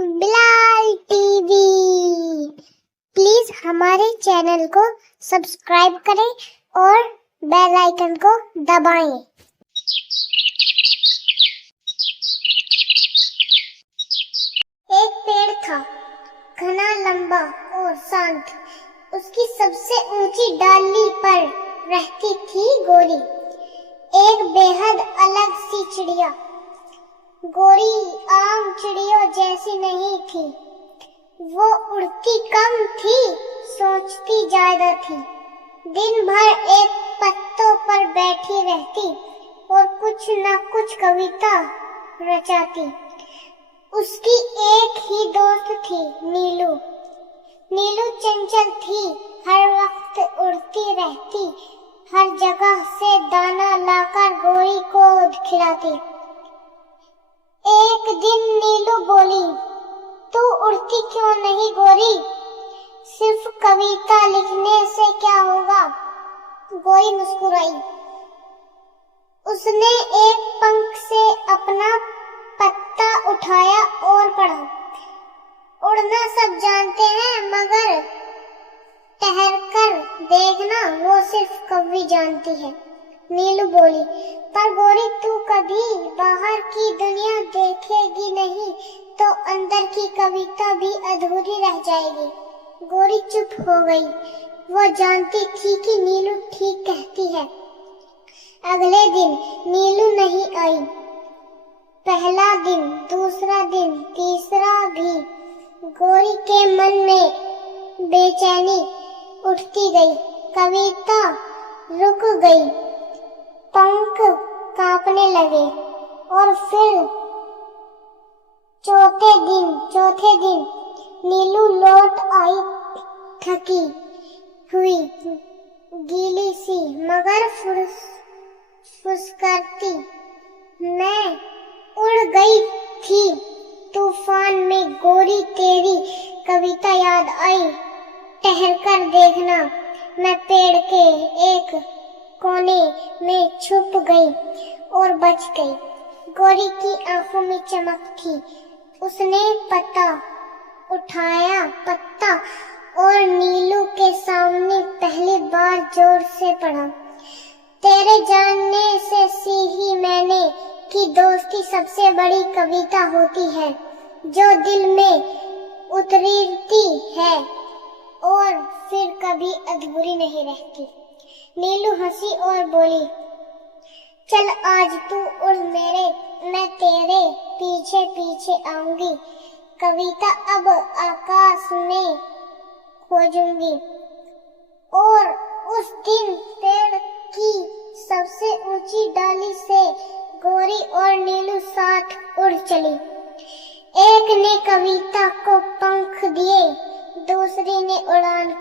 Bilal TV. Please हमारे channel को subscribe करें और बेल आइकन को दबाएं। एक पेड़ था, घना, लंबा और शांत। उसकी सबसे ऊंची डाली पर रहती थी गोरी, एक बेहद अलग सी चिड़िया। गोरी आम चिड़ियों जैसी नहीं थी, वो उड़ती कम थी, सोचती ज्यादा थी। दिन भर एक पत्तों पर बैठी रहती और कुछ न कुछ कविता रचाती। उसकी एक ही दोस्त थी, नीलू। नीलू चंचल थी, हर वक्त उड़ती रहती, हर जगह से दाना लाकर गोरी को खिलाती। एक दिन नीलू बोली, तू उड़ती क्यों नहीं गोरी? सिर्फ कविता लिखने से क्या होगा? गोरी मुस्कुराई। उसने एक पंख से अपना पत्ता उठाया और पढ़ा, उड़ना सब जानते हैं मगर ठहर कर देखना वो सिर्फ कवि जानती है। नीलू बोली, पर गोरी तू कभी बाहर की दुनिया देखेगी नहीं तो अंदर की कविता भी अधूरी रह जाएगी। गोरी चुप हो गई। वो जानती थी कि नीलू ठीक कहती है। अगले दिन नीलू नहीं आई। पहला दिन, दूसरा दिन, तीसरा भी। गोरी के मन में बेचैनी उठती गई। कविता रुक गई, पंख कांपने लगे। और फिर चौथे दिन नीलू लौट आई, थकी हुई, गीली सी मगर फुसकारती। मैं उड़ गई थी तूफान में गोरी, तेरी कविता याद आई, ठहर कर देखना। मैं पेड़ के एक कोने में छुप गई और बच गई। गोरी की आंखों में चमक थी। उसने पत्ता उठाया और नीलू के सामने पहली बार जोर से पढ़ा। तेरे जानने से सीखी मैंने कि दोस्ती सबसे बड़ी कविता होती है, जो दिल में उतरती है और फिर कभी अधूरी नहीं रहती। नीलू हंसी और बोली, चल आज तू उड़ मेरे, मैं तेरे पीछे पीछे आऊंगी। कविता अब आकाश में खोजूंगी। और उस दिन पेड़ की सबसे ऊंची डाली से गोरी और नीलू साथ उड़ चली। एक ने कविता को पंख दिए, दूसरी ने उड़ान को।